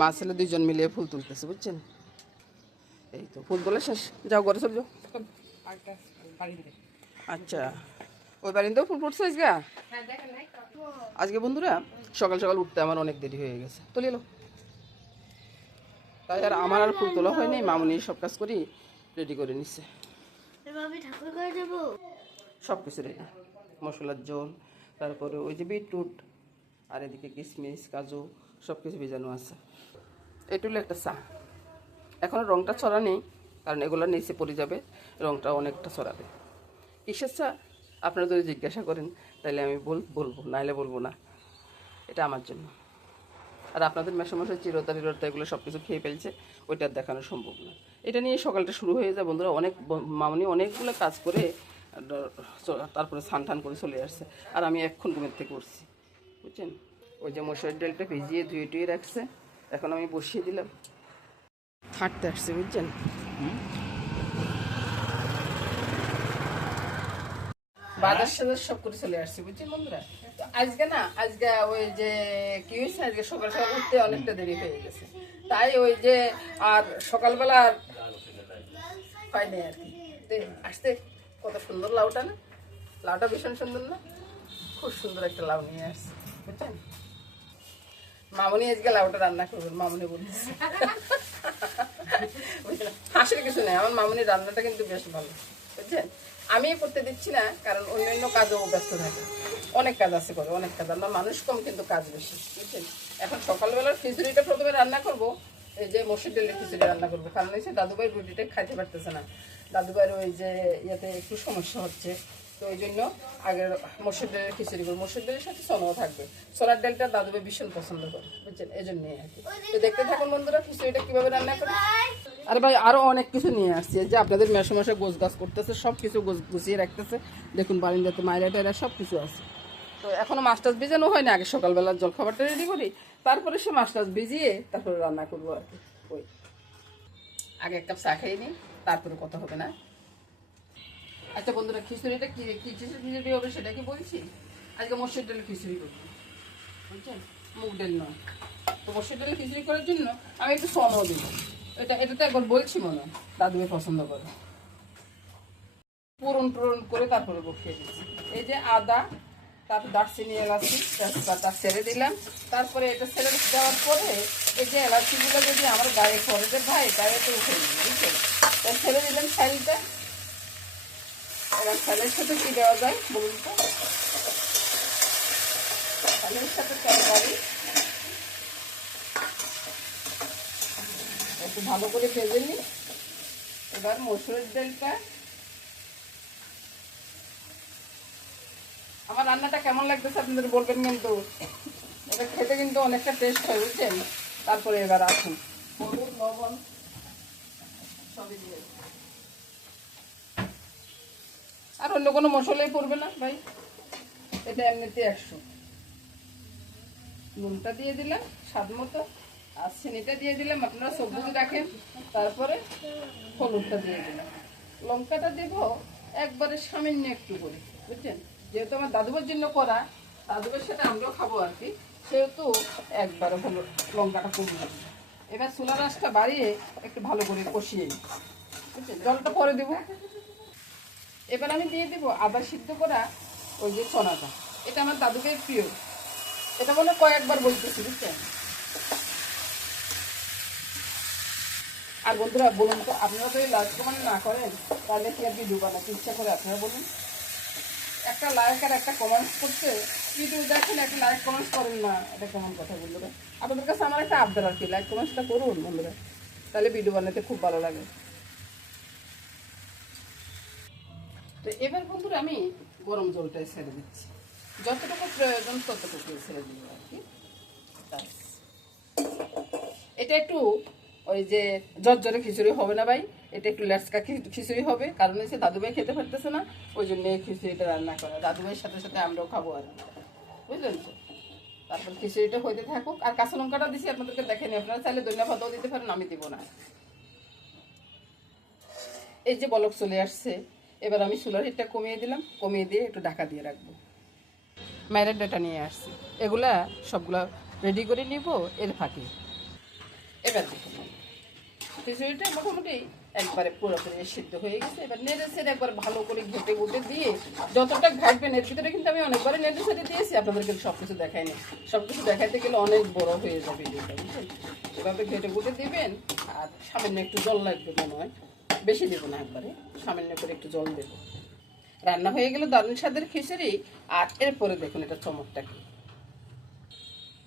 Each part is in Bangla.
মা ছেলে দুইজন মিলিয়ে ফুল তুলতেছে, বুঝছেন? এই তো ফুল তোলা শেষ, যাও ঘরে চলে যাও। আচ্ছা, ওই বাড়িতেও ফুল ফুটছে আজকে? আজকে বন্ধুরা সকাল সকাল উঠতে আমার অনেক দেরি হয়ে গেছে, তুলে এলো। তাই আর আমার আর ফুল তোলা হয়নি, মামুনি সব কাজ করি রেডি করে নিচ্ছে। সব কিছু রেডি, মশলার ঝোল, তারপরে ওই যে বিটরুট, আর এদিকে কিশমিশ কাজু সব কিছু ভেজানো আছে। এটুলো একটা চা, এখনও রঙটা ছড়া নেই, কারণ এগুলো নিচে পড়ে যাবে, রঙটা অনেকটা ছড়াবে। কিসের চা আপনারা যদি জিজ্ঞাসা করেন তাহলে আমি বলবো, নাহলে বলবো না। এটা আমার জন্য। আর আপনাদের মেশামশাই চিরতা এগুলো সব কিছু খেয়ে ফেলছে, ওইটা দেখানো সম্ভব না। এটা নিয়ে সকালটা শুরু হয়ে যায় বন্ধুরা। মামনি অনেকগুলো কাজ করে তারপরে স্নান টান করে চলে আসছে, আর আমি এক্ষণ ঘুমের থেকে উঠছি, বুঝছেন? ওই যে মসুরের ডালটা ভিজিয়ে ধুয়ে টুয়ে রাখছে, এখন আমি বসিয়ে দিলাম, হাঁটতে আসছে, বুঝছেন? বাজার সাজার সব করে চলে আসছে, বুঝছেন বন্ধুরা? তো আজকে ওই যে কি হয়েছে, আজকে সকাল সকাল উঠতে অনেকটা দেরি হয়ে গেছে, তাই ওই যে আর সকালবেলা হয়নি আর কি। আসতে কত সুন্দর লাউটা, না লাউটা ভীষণ সুন্দর না? খুব সুন্দর একটা লাউ নিয়ে আসছে, বুঝছেন? মামনি আজকে লাউটা রান্না করবেন, মামনি বলছে। বুঝলেন, হাসির কিছু নেই, আমার মামনির রান্নাটা কিন্তু বেশ ভালো, বুঝছেন? আমি করতে দিচ্ছি না, কারণ অন্যান্য কাজও ব্যস্ত থাকে, অনেক কাজ আছে করে, অনেক কাজ। আমরা মানুষ কম, কিন্তু কাজ বেশি, বুঝছেন? এখন সকালবেলার খিচুড়িটা প্রথমে রান্না করব, এই যে মসুর ডালের খিচুড়ি রান্না করবো, কারণ হচ্ছে দাদুভাই রুটিটা খাইতে পারতেছে না, দাদুভাইয়ের ওই যে ইয়েতে একটু সমস্যা হচ্ছে, তো ওই জন্য আগের মসুর ডালের খিচুড়ি করবো। মসুর ডালের সাথে সোনাও থাকবে, সোনার ডালটা দাদুভাই ভীষণ পছন্দ করে, বুঝছেন? এই জন্যই আর কি। তো দেখতে থাকুন বন্ধুরা খিচুড়িটা কীভাবে রান্না করে। আরে ভাই আরও অনেক কিছু নিয়ে আসছে, যে আপনাদের মেশামশা গোছ গাছ করতেছে, সব কিছু গুছিয়ে রাখতেছে, দেখুন বারিন্দাতে মায়েরা টায়রা সব কিছু আছে। তো এখনও মাছ টাছ ভিজানো হয় না, আগে সকালবেলার জলখাবারটা রেডি করি, তারপরে সে মাছ টাছ ভিজিয়ে তারপরে রান্না করবো আর কি। ওই আগে এক কাপ চা খেয়ে নিই, তারপরে কথা হবে না? আচ্ছা বন্ধুরা, খিচুড়িটা কি খিচুড়ি হবে সেটা কি বলছি? আজকে মসুর ডালের খিচুড়ি করবো, বুঝছেন? মুগ ডাল নয়। তো মসুর ডালের খিচুড়ি করার জন্য আমি একটু সময় দেবো, এটা তো একবার বলছি, মনে হয় দাদুকে পছন্দ করে। পুরন করে তারপরে বসিয়ে দিচ্ছি। এই যে আদা, তারপর দারচিনি, এলাচি, তেজপাতা ছেড়ে দিলাম। তারপরে এটা ছেড়ে দেওয়ার পরে এই যে এলাচিগুলো যদি আমার গায়ে পড়ে যে ভাই, তাহলে তো উঠে দিই, বুঝছেন? তাই ছেড়ে দিলাম ছাইলটা। এবার ছাইলের সাথে কি দেওয়া যায় বলুন তো? ছাইলের সাথে তরকারি একটু ভালো করে ভেজে নিই। এবার মসুরের ডালটা, আমার রান্নাটা কেমন লাগতেছে আপনাদের বলবেন কিন্তু, এটা খেতে কিন্তু অনেকটা টেস্ট হয়, বুঝছেন? তারপরে এবার আসুন হলুদ লবণ সবই দিয়ে, আর অন্য কোনো মশলাই পড়বে না ভাই, এটা এমনিতে 100। নুনটা দিয়ে দিলাম স্বাদ মতো, আর চিনিটা দিয়ে দিলাম, আপনারা সবজি রাখেন। তারপরে হলুদটা দিয়ে দিলাম, লঙ্কাটা দেব একবারে সামান্য একটু করে, বুঝছেন? যেহেতু আমার দাদুবার জন্য করা, দাদুবার সাথে আমরাও খাবো আর কি, সেহেতু একবারে হলুদ লঙ্কাটা কমিয়ে দিলাম। এবার চুলার আঁচটা বাড়িয়ে একটু ভালো করে কষিয়ে নিই, বুঝছেন? জলটা পরে দেবো। এবার আমি দিয়ে দেবো আদা সিদ্ধ করা ওই যে ছোনাটা, এটা আমার দাদুকে প্রিয়, এটা মনে কয়েকবার বলতেছি, বুঝছেন? আর বন্ধুরা বলুন তো, আপনারা যদি লাইক কমেন্ট না করেন তাহলে কি আর ভিডিও বানাতে ইচ্ছা করে? আপনারা বলুন। একটা লাইক আর একটা কমেন্টস করতে, ভিডিও দেখেন একটা লাইক কমেন্টস করেন না, এটা কেমন কথা বন্ধুরা? আপনাদের কাছে আমার একটা আবদার আর কি, লাইক কমেন্টসটা করুন বন্ধুরা, তাহলে ভিডিও বানাতে খুব ভালো লাগে। তো এবার বন্ধুরা আমি গরম জলটাই ছেড়ে দিচ্ছি, যতটুকু প্রয়োজন ততটুকু ছেড়ে দিব আর কি। এটা একটু ওই যে জর্জরে খিচুড়ি হবে না ভাই, এটা একটু লেটকা খিচুড়ি হবে, কারণ হচ্ছে দাদুভাই খেতে পারতেছে না, ওই জন্য এই খিচুড়িটা রান্না করা, দাদুভাইয়ের সাথে সাথে আমরাও খাবো আর, বুঝলেন তো? তারপর খিচুড়িটা হইতে থাকুক। আর কাঁচা লঙ্কাটা দিচ্ছি আপনাদেরকে দেখেনি, আপনারা চাইলে ধনিয়া পাতাও দিতে পারেন, আমি দিব না। এই যে বলক চলে আসছে, এবার আমি চুলার হিটটা কমিয়ে দিলাম, কমিয়ে দিয়ে একটু ঢাকা দিয়ে রাখবো। মায়ের ডাটা নিয়ে আসছি, এগুলা সবগুলা রেডি করে নিব এর ফাঁকে। এবার দেখুন খিচুড়িটা মোটামুটি একবারে পুরোপুরি সিদ্ধ হয়ে গেছে। এবার নেড়ে ছেড়ে একবার ভালো করে ঘেটে ঘুটে দিয়ে যতটা ঘাটবেন, এর ভিতরে কিন্তু আমি অনেকবারই নেড়ে ছেড়ে দিয়েছি, আপনাদেরকে সবকিছু দেখাইনি। সবকিছু দেখাইতে গেলে অনেক বড় হয়ে যাবে ভিডিওটা, বুঝছেন? এভাবে ঘেটে ঘুটে দিবেন। আর সামান্য একটু জল লাগবে মনে হয়, বেশি দেবো না, একবারে সামান্য করে একটু জল দেবো। রান্না হয়ে গেল দারুণ স্বাদের খিচুড়ি। আর এরপরে দেখুন এটা চমকটা কি,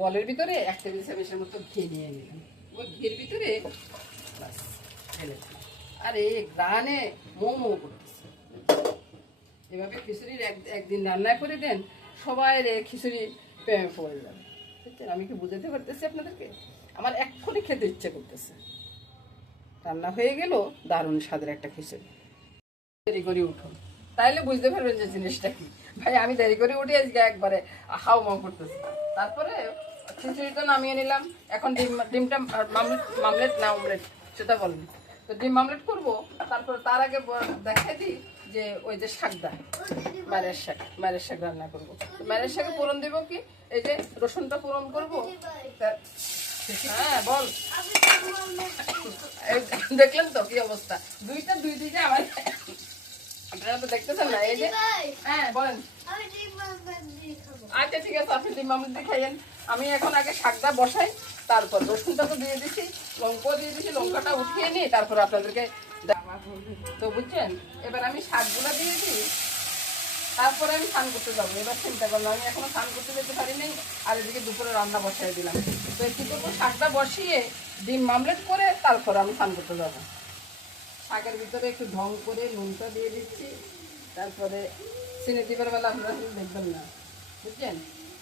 বলের ভিতরে 1 টেবিল চামচের মতো ঘি নিয়ে নিলাম। ওই ঘির ভিতরে আর এই গ্রানে মোমো করতেছে। এভাবে খিচুড়ির একদিন রান্না করে দেন, সবাই খিচুড়ি প্রেমে পড়ে যাবে, বুঝছেন? আমি কি বুঝাতে পারতেছি আপনাদেরকে? আমার এক্ষুনি খেতে ইচ্ছে করতেছে। রান্না হয়ে গেল দারুণ স্বাদের একটা খিচুড়ি। দেরি করে উঠুন, তাইলে বুঝতে পারবেন যে জিনিসটা কি। ভাই আমি দেরি করে উঠে আজকে একবারে হাও মাও করতেছি। তারপরে খিচুড়িটা নামিয়ে নিলাম। এখন ডিমটা মামলেট না অমলেট সেটা বলেন তো, ডিম মামলেট করবো। তারপর তার আগে দেখাই দিই যে ওই যে শাকটা, মায়ের শাক রান্না করবো। মায়ের শাকে ফোড়ন দেবো কি, এই যে রসুনটা ফোড়ন করবো। হ্যাঁ বল, দেখলেন তো কি অবস্থা, দুই দিকে আমার। আপনারা তো দেখতেছেন না, এই যে হ্যাঁ বলেন। আচ্ছা ঠিক আছে, আপনি ডিম মামলেট দিয়ে খাইয়েন। আমি এখন আগে শাকটা বসাই, তারপর রসুনটা তো দিয়ে দিছি, লঙ্কাও দিয়ে দিছি, লঙ্কাটা উঠিয়ে নিই, তারপর আপনাদেরকে তো বুঝছেন। এবার আমি শাকগুলো দিয়ে দিই, তারপরে আমি স্নান করতে যাবো। এবার চিন্তা করলাম আমি এখনো স্নান করতে যেতে পারিনি, আর এদিকে দুপুরে রান্না বসাই দিলাম। তো কি করবো, শাকটা বসিয়ে ডিম মামলেট করে তারপর আমি স্নান করতে যাবো। শাকের ভিতরে একটু ঢং করে নুনটা দিয়ে দিচ্ছি, তারপরে চিনি দিবার বেলা আপনারা দেখবেন না, বুঝছেন?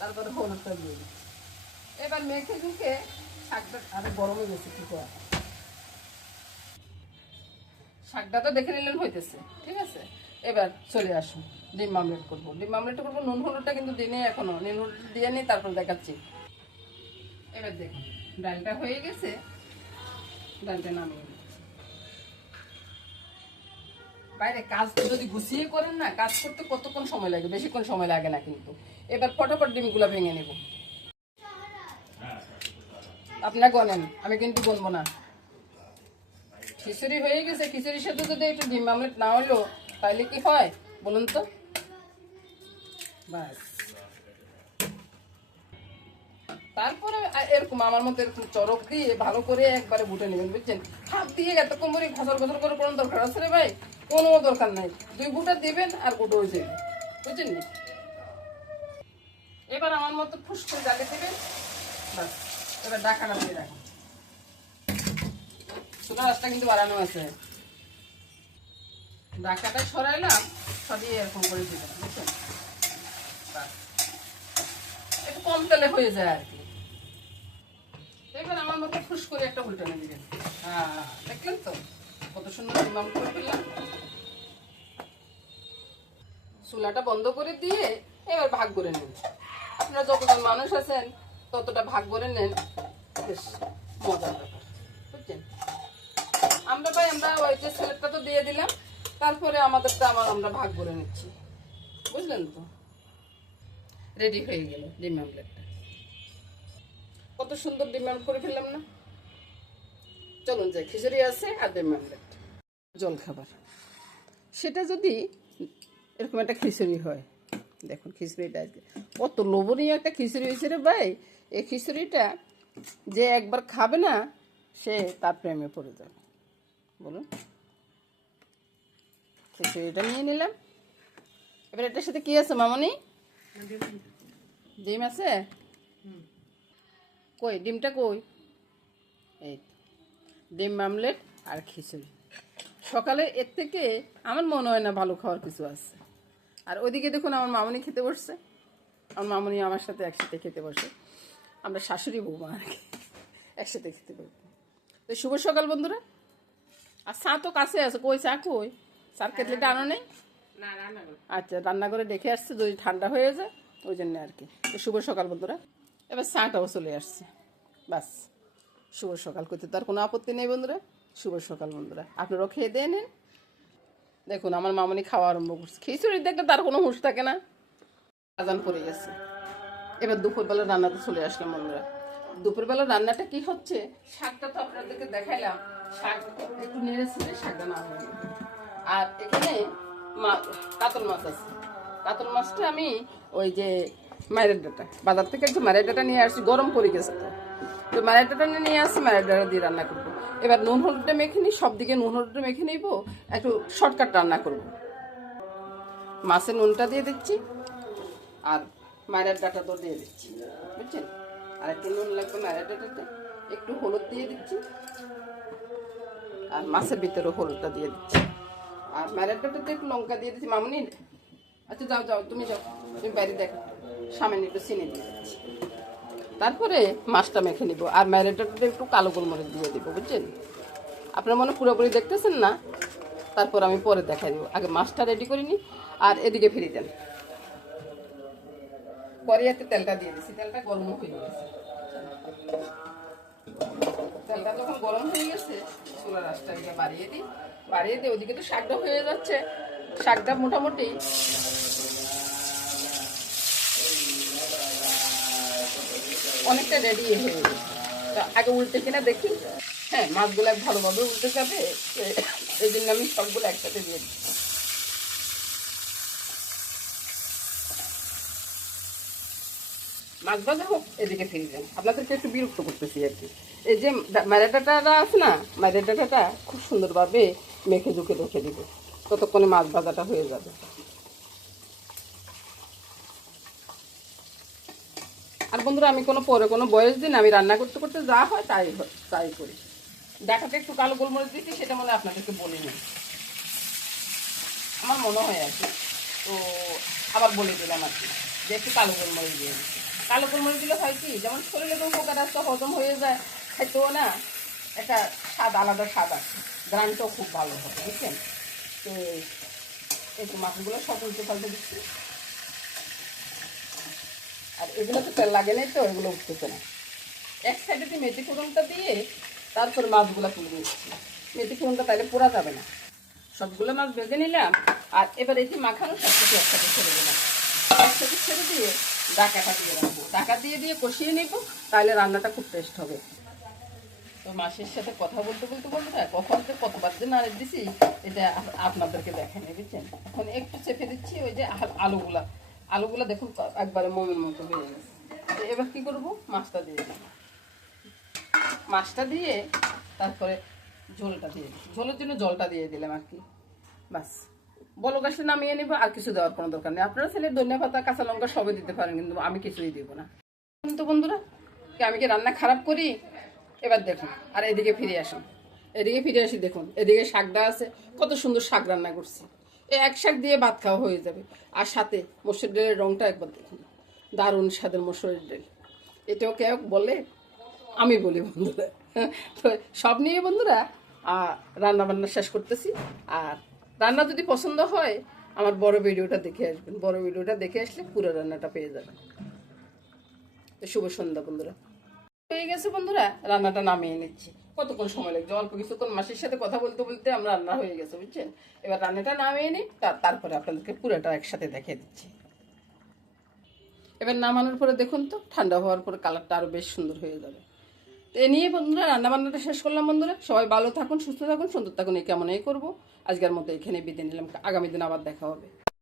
তারপরে হলুদটা দিয়ে দিচ্ছি। এবার মেখে ঢুকে শাকটা আরো গরম হয়ে গেছে, কি করা। শাকটা তো দেখে নিলেন হইতেছে, ঠিক আছে। এবার চলে আসুন, ডিম মামলেট করবো। ডিম মামলেট করবো, নুন হলুদটা কিন্তু দিনে এখনো, নুন হলুদ দিয়ে নিই, তারপর দেখাচ্ছি। এবার দেখুন ডালটা হয়ে গেছে, ডালটা নামিয়ে নিচ্ছি। বাইরে কাজ যদি গুছিয়ে করেন না, কাজ করতে কতক্ষণ সময় লাগে, বেশিক্ষণ সময় লাগে না কিন্তু। এবার ফটাফট ডিমগুলো ভেঙে নেব। আপনারা গনেন, আমি কিন্তু গনবো না। খিচুড়ি হয়ে গেছে, খিচুড়ির সাথে যদি একটু ডিম মামলেট না হলো তাহলে কি হয় বলুন তো? বাস, তারপরে এরকম আমার মতো এরকম চরক দিয়ে ভালো করে একবারে বুটে নেবেন, বুঝছেন? হাত দিয়ে এতক্ষণ করে ঘসর ঘসর করে কোনো দরকার আছে রে ভাই? কোনো দরকার নাই, 2 বুটা দিবেন আর গুটো হয়ে যাবে, বুঝছেন? এবার আমার মতো ফুস করে জ্বালিয়ে দেবেন, বাস। এবার ঢাকা দিয়ে রাখুন। চুলা রাসটা কিন্তু বাড়ানো আছে, ঢাকাটা সরাইলাম, সরিয়ে এরকম করে দিলাম, বুঝছেন? একটু কম তেলে হয়ে যায় আর কি। এবার আমার মতো ফুস করে একটা উল্টানো দিবেন। হ্যাঁ দেখলেন তো কত সুন্দর ইমাম করে দিলাম। চুলাটা বন্ধ করে দিয়ে এবার ভাগ করে নেন। আপনারা যতজন মানুষ আছেন ততটা ভাগ করে নেন, বেশ মজার ব্যাপার, বুঝছেন? আমরা ওই যে সিলেটটা তো দিয়ে দিলাম, তারপরে আমাদেরটা আমরা ভাগ করে নিচ্ছি, বুঝলেন তো? রেডি হয়ে গেল ডিম আমলেটটা। কত সুন্দর ডিম আমলেট করে ফেললাম না? চলুন যাই, খিচুড়ি আছে আর ডিম আমলেট জল খাবার। সেটা যদি এরকম একটা খিচুড়ি হয়, দেখুন খিচুড়িটা কত লোভনীয় একটা খিচুড়ি হয়েছে রে ভাই। এই খিচুড়িটা যে একবার খাবে না সে তার প্রেমে পড়ে যাবে, বলুন। খিচুড়িটা নিয়ে নিলাম। এবার এটার সাথে কি আছে মামনি? ডিম আছে? কই ডিমটা কই? এই ডিম আমলেট আর খিচুড়ি। সকালে এর থেকে আমার মনে হয় না ভালো খাওয়ার কিছু আছে। আর ওইদিকে দেখুন আমার মামনি খেতে বসছে, আমার মামনি আমার সাথে একসাথে খেতে বসে, আমরা শাশুড়ি বৌমা আর কি একসাথে খেতে বসবো। তো শুভ সকাল বন্ধুরা। আর চা তো কাছে আছে, কই চা কই? চার কেটলিটা আনো নেই? আচ্ছা রান্না করে দেখে আসছে, যদি ঠান্ডা হয়ে যায় ওই জন্য আর কি। তো শুভ সকাল বন্ধুরা। এবার চাটাও চলে আসছে, বাস। শুভ সকাল করতে তার কোনো আপত্তি নেই বন্ধুরা। শুভ সকাল বন্ধুরা, আপনারাও খেয়ে দিয়ে নেন। দেখুন আমার মামনি খাওয়া আরম্ভ করছে। খিচুড়ি দেখলে তার কোনো হুঁশ থাকে না। আজান পড়ে গেছে, এবার দুপুরবেলা রান্নাতে চলে আসলাম বন্ধুরা। দুপুরবেলা রান্নাটা কি হচ্ছে, শাকটা তো আপনাদেরকে দেখাইলাম, শাক একটু নেড়ে ছেড়ে শাকটা না হয়ে গেল। আর এখানে কাতল মাছ আছে। কাতল মাছটা আমি ওই যে মায়ের ডাটা বাজার থেকে একটু মায়ের ডাটা নিয়ে আসছি, গরম পড়ে গেছে তো মায়ের ডাটা নিয়ে আসছি, মায়ের ডাটা দিয়ে রান্না করবো। এবার নুন হলুদটা মেখে নিই, সব দিকে নুন হলুদটা মেখে নিব, একটু শর্টকাট রান্না করব। মাছের নুনটা দিয়ে দিচ্ছি আর মায়ের ডাটা তো দিয়ে দিচ্ছি, বুঝছেন। আর একটু নুন লাগবে মায়ের ডাটাতে, একটু হলুদ দিয়ে দিচ্ছি আর মাছের ভিতরেও হলুদটা দিয়ে দিচ্ছি। আর মায়ের ডাটাতে একটু লঙ্কা দিয়ে দিচ্ছি। মামুনি আচ্ছা যাও যাও, তুমি যাও, তুমি বাইরে দেখো, সামান্য একটু চিনি দিয়ে দিচ্ছি। তারপরে মাছটা মেখে নিব আর ম্যারিনেটটা একটু কালো গোলমরিচ দিয়ে দিব, বুঝছেন। আপনার মনে পুরোপুরি দেখতেছেন না, তারপর আমি পরে দেখাই দিব। আগে মাছটা রেডি করে নিই আর এদিকে ফিরে যান। কড়াইতে তেলটা দিয়ে দিচ্ছি, তেলটা গরম হয়ে গেছে। তেলটা যখন গরম হয়ে গেছে, চুলার আঁচটা বাড়িয়ে দিই, ওদিকে তো শাকটা হয়ে যাচ্ছে। শাকটা মোটামুটি অনেকটা রেডি হয়ে গেছে। তো আগে উল্টে কিনা দেখি, হ্যাঁ মাছগুলো ভালোভাবে উল্টে যাবে, এই জন্য আমি সবগুলো একসাথে দিয়ে দিচ্ছি। মাছ ভাজা হোক, এদিকে ফিরে যান, আপনাদেরকে একটু বিরক্ত করতেছি আর কি। এই যে ম্যারিনেটটা আছে না, ম্যারিনেটটা খুব সুন্দরভাবে মেখে ঝুঁকে রেখে দিব, ততক্ষণে মাছ ভাজাটা হয়ে যাবে। আর বন্ধুরা, আমি পরে কোনো বয়স দিন আমি রান্না করতে করতে যা হয় তাই করি। ডাটাতে একটু কালো গোলমরিচ দিচ্ছি, সেটা মনে হয় আপনাদেরকে বলিনি, আমার মনে হয় আর কি। তো আবার বলে দিলাম আর কি, যে একটু কালো গোলমরিচ দিয়ে দিচ্ছি। কালো গোলমরিচ দিলে হয় কি, যেমন শরীরে তো উপকার আসতে, হজম হয়ে যায়, খাইতেও না একটা স্বাদ, আলাদা স্বাদ আছে, গ্রানটাও খুব ভালো হবে, বুঝছেন। তো একটু মাছগুলো সব উল্টে পাল্টে দিচ্ছি। আর এগুলো তো তেল লাগে নাই, তো এগুলো উঠতেছে না। এক সাইডে মেথি ফোড়নটা দিয়ে তারপর মাছগুলো তুলে নিচ্ছি। মেথি ফোড়নটা তাহলে পোড়া যাবে না। সবগুলো মাছ ভেজে নিলাম আর এবার এই যে মাখানো সব কিছু একসাথে ছেড়ে দিলাম। একসাথে ছেড়ে দিয়ে ডাকাটা দিয়ে রাখবো, ডাকা দিয়ে কষিয়ে নেব, তাহলে রান্নাটা খুব টেস্ট হবে। তো মাছের সাথে কথা বলতে কখন যে কতবার যে নাড়ে দিছি, এটা আপনাদেরকে দেখেন, বুঝছেন। এখন একটু চেপে দিচ্ছি, ওই যে আলুগুলা দেখুন একবারে মোমের মতো হয়ে গেছে। এবার কি করব, মাছটা দিয়ে দিই, মাছটা দিয়ে তারপরে ঝোলটা দিয়ে দিই, ঝোলের জন্য জলটা দিয়ে দিলাম আর কি, বাস। বলক আসলে নামিয়ে নেবো, আর কিছু দেওয়ার কোনো দরকার নেই। আপনারা ছেলে ধনিয়া পাতা, কাঁচা লঙ্কা সবই দিতে পারেন, কিন্তু আমি কিছুই দিব না। কিন্তু বন্ধুরা, আমি কি রান্না খারাপ করি? এবার দেখুন, আর এদিকে ফিরে আসুন, এদিকে ফিরে আসি, দেখুন এদিকে শাকটা আছে, কত সুন্দর শাক রান্না করছি। এই এক শাক দিয়ে ভাত খাওয়া হয়ে যাবে। আর সাথে মসুর ডালের রঙটা একবার দেখুন, দারুণ স্বাদের মসুরের ডাল। এটাও কেউ বলে, আমি বলি বন্ধুরা। তো সব নিয়ে বন্ধুরা রান্না বান্না শেষ করতেছি। আর রান্না যদি পছন্দ হয়, আমার বড় ভিডিওটা দেখে আসবেন, বড় ভিডিওটা দেখে আসলে পুরো রান্নাটা পেয়ে যাবেন। তো শুভ সন্ধ্যা বন্ধুরা। হয়ে গেছে বন্ধুরা, রান্নাটা নামিয়ে নিচ্ছি। কতক্ষণ সময় লাগছে, অল্প কিছুক্ষণ মাসির সাথে কথা বলতে বলতে আমরা রান্না হয়ে গেছে, বুঝছেন। এবার রান্নাটা নামিয়ে নিই, তারপরে আপনাদেরকে পুরোটা একসাথে দেখিয়ে দিচ্ছি। এবার নামানোর পরে দেখুন তো, ঠান্ডা হওয়ার পরে কালারটা আরো বেশ সুন্দর হয়ে যাবে। তো এ নিয়ে বন্ধুরা রান্না বান্নাটা শেষ করলাম। বন্ধুরা সবাই ভালো থাকুন, সুস্থ থাকুন, সুন্দর থাকুন, এই কেমনই করবো। আজকের মতো এখানে বিদায় নিলাম, আগামী দিন আবার দেখা হবে।